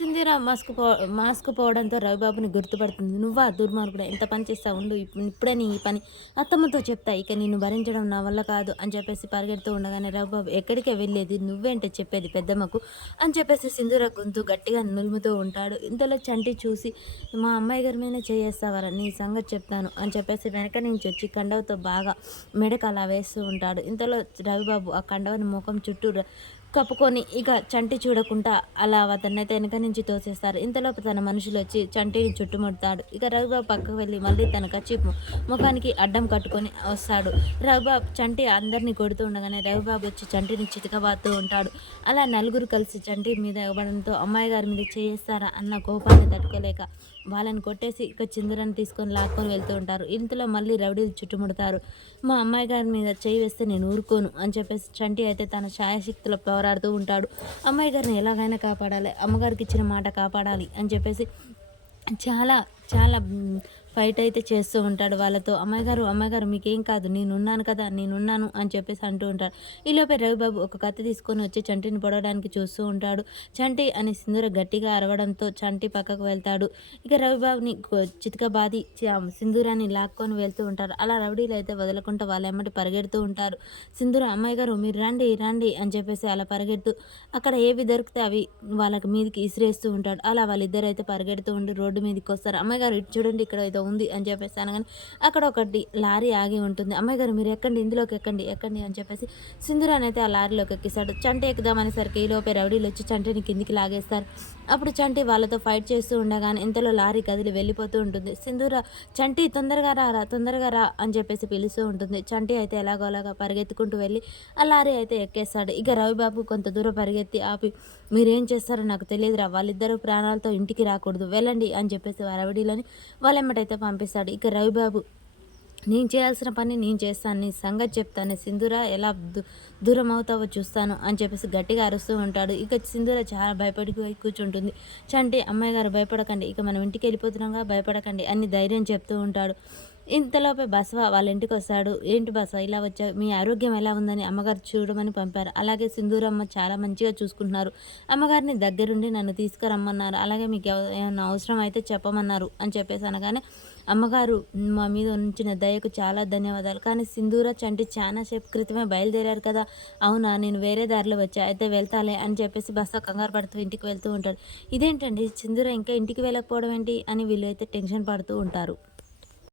సింధూర మాస్క్ పో మాస్క్ పోవడంతో రవిబాబుని గుర్తుపడుతుంది. నువ్వా దుర్మార్గుడు ఎంత పని చేస్తావు ఉండు. ఇప్పుడే నీ ఈ పని. అత్తమ్మతో చెప్తా ఇక నిన్ను భరించడం నా వల్ల కాదు అని చెప్పేసి పరిగెడుతూ ఉండగానే రవిబాబు ఎక్కడికే వెళ్ళేది? నువ్వేంటే చెప్పేది పెద్దమ్మకు? అని చెప్పేసి సింధూర గొంతు గట్టిగా నులుముతూ ఉంటాడు. ఇంతలో చంటి చూసి మా అమ్మాయి గారి మీద చేయేస్తావరా? నీ సంగతి చెప్తాను అని చెప్పేసి వెనక నుంచి వచ్చి కండవతో బాగా మెడకు అలా వేస్తూ ఉంటాడు. ఇంతలో రవిబాబు ఆ కండవని ముఖం చుట్టూ కప్పుకొని ఇక చంటి చూడకుండా అలా అతన్నైతే వెనక నుంచి తోసేస్తారు. ఇంతలోపు తన మనుషులు వచ్చి చంటిని చుట్టుముడతాడు. ఇక రఘుబాబు పక్కకు వెళ్ళి మళ్ళీ తన కచ్చి ముఖానికి అడ్డం కట్టుకొని వస్తాడు. రఘుబాబు చంటి అందరినీ కొడుతూ ఉండగానే రఘుబాబు వచ్చి చంటిని చితకబాతూ ఉంటాడు. అలా నలుగురు కలిసి చంటి మీద ఇవ్వడంతో అమ్మాయి గారి మీద చేయిస్తారా అన్న కోపాన్ని తట్టుకోలేక వాళ్ళని కొట్టేసి ఇక చిందరని తీసుకొని లాక్కొని వెళ్తూ ఉంటారు. ఇంతలో మళ్ళీ రౌడీలు చుట్టుముడతారు. మా అమ్మాయి గారి మీద చేయి వేస్తే నేను ఊరుకోను అని చెప్పేసి చంటి అయితే తన ఛాయశక్తిలో పోరాడుతూ ఉంటాడు. అమ్మాయి గారిని ఎలాగైనా కాపాడాలి. అమ్మగారికి ఇచ్చిన మాట కాపాడాలి అని చెప్పేసి చాలా చాలా ఫైట్ అయితే చేస్తూ ఉంటాడు వాళ్ళతో. అమ్మాయి గారు అమ్మాయి గారు మీకేం కాదు. నేనున్నాను కదా నేనున్నాను అని చెప్పేసి అంటూ ఉంటాడు. ఈలోపే రవిబాబు ఒక కత్తి తీసుకొని వచ్చి చంటిని పొడవడానికి చూస్తూ ఉంటాడు. చంటి అని సింధూర గట్టిగా అరవడంతో చంటి పక్కకు వెళ్తాడు. ఇక రవిబాబుని చితకబాది సింధూరాన్ని లాక్కొని వెళ్తూ ఉంటారు. అలా రౌడీలు అయితే వదలకుండా వాళ్ళ ఎమ్మటి పరిగెడుతూ ఉంటారు. సింధూర అమ్మాయి గారు మీరు రండి రండి అని చెప్పేసి అలా పరిగెడుతూ అక్కడ ఏవి దొరికితే అవి వాళ్ళకి మీదకి ఇసిరేస్తూ ఉంటాడు. అలా వాళ్ళిద్దరు అయితే పరిగెడుతూ ఉండి రోడ్డు మీదకి వస్తారు. అమ్మాయి గారు ఇటు చూడండి ఇక్కడ ఏదో ఉంది అని చెప్పేసి అనగానే అక్కడ ఒకటి లారీ ఆగి ఉంటుంది. అమ్మాయి గారు మీరు ఎక్కండి ఇందులోకి ఎక్కండి ఎక్కండి అని చెప్పేసి సింధురాన్ అయితే ఆ లారీలోకి ఎక్కిస్తాడు చంటి ఎక్కుదామనేసరికి ఈ లోపే రౌడీలు వచ్చి చంటిని కిందికి లాగేస్తారు. అప్పుడు చంటి వాళ్ళతో ఫైట్ చేస్తూ ఉండగానే ఇంతలో లారీ కదిలి వెళ్ళిపోతూ ఉంటుంది. సింధూర చంటి తొందరగా రా రా తొందరగా రా అని చెప్పేసి పిలుస్తూ ఉంటుంది. చంటి అయితే ఎలాగోలాగా పరిగెత్తుకుంటూ వెళ్ళి ఆ లారీ అయితే ఎక్కేస్తాడు ఇక రవిబాబు కొంత దూరం పరిగెత్తి ఆపి మీరేం చేస్తారో నాకు తెలియదురా వాళ్ళిద్దరూ ప్రాణాలతో ఇంటికి రాకూడదు వెళ్ళండి అని చెప్పేసి రవిడీలని వాళ్ళెమ్మటైతే పంపిస్తాడు. ఇక రవిబాబు నేను చేయాల్సిన పని నేను చేస్తాను నీ సంగతి చెప్తాను సింధూర ఎలా దూ- దూరం అవుతావో చూస్తాను అని చెప్పేసి గట్టిగా అరుస్తూ ఉంటాడు. ఇక సింధూర చాలా భయపడి కూర్చుంటుంది. చంటి అమ్మాయి గారు భయపడకండి. ఇక మనం ఇంటికి వెళ్ళిపోతున్నాగా భయపడకండి అని ధైర్యం చెప్తూ ఉంటాడు. ఇంతలోపే బసవ వాళ్ళ ఇంటికి వస్తాడు. ఏంటి బసవ? ఇలా వచ్చావు. మీ ఆరోగ్యం ఎలా ఉందని అమ్మగారు చూడమని పంపారు. అలాగే సింధూరమ్మ చాలా మంచిగా చూసుకుంటున్నారు. అమ్మగారిని దగ్గరుండి నన్ను తీసుకురమ్మన్నారు. అలాగే మీకు ఏమైనా అవసరం అయితే చెప్పమన్నారు అని చెప్పేసి అనగానే అమ్మగారు మా మీద ఉంచిన దయకు చాలా ధన్యవాదాలు. కానీ సింధూర చంటి చాలా సేపు క్రితమే బయలుదేరారు కదా. అవునా? నేను వేరే దారిలో వచ్చా. అయితే వెళ్తాలే అని చెప్పేసి బస్సు కంగారు పడుతూ ఇంటికి వెళ్తూ ఉంటాడు. ఇదేంటండి? సింధూర ఇంకా ఇంటికి వెళ్ళకపోవడం ఏంటి? అని వీళ్ళు అయితే టెన్షన్ పడుతూ ఉంటారు.